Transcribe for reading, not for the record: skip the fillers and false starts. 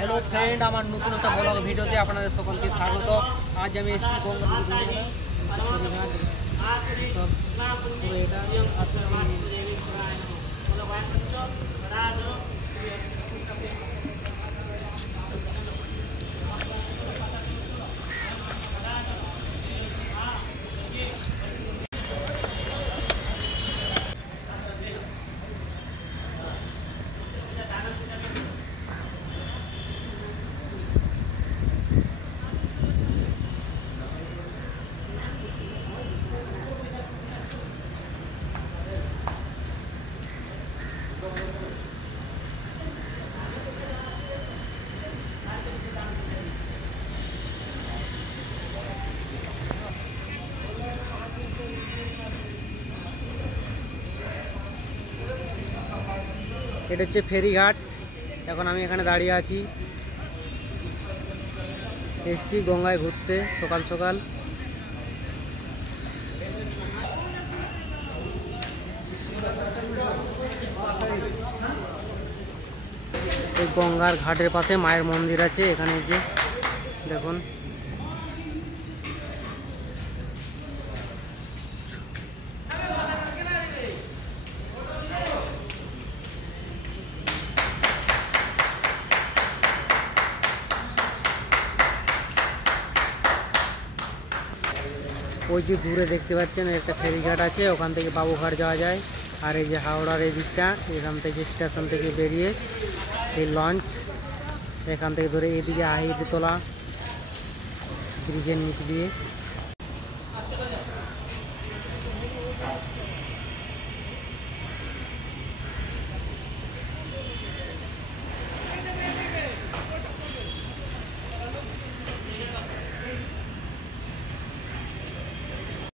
Hello friend আমার নতুন একটা ব্লগ ভিডিওতে আপনাদের সকলকে স্বাগত। আজ আমি এসেছি এটা হচ্ছে ফেরিঘাট। এখন আমি এখানে দাঁড়িয়ে আছি, এসছি গঙ্গায় ঘুরতে সকাল সকাল। এই গঙ্গার ঘাটের পাশে মায়ের মন্দির আছে। এখানে যে দেখুন ওই যে দূরে দেখতে পাচ্ছেন একটা ফেরিঘাট আছে, ওখান থেকে বাবুঘাট যাওয়া যায়। আর এই যে হাওড়ার এই দিকটা, এখান থেকে স্টেশন থেকে বেরিয়ে এই লঞ্চ এখান থেকে ধরে এদিকে আহিরতলা ব্রিজের নিচ দিয়ে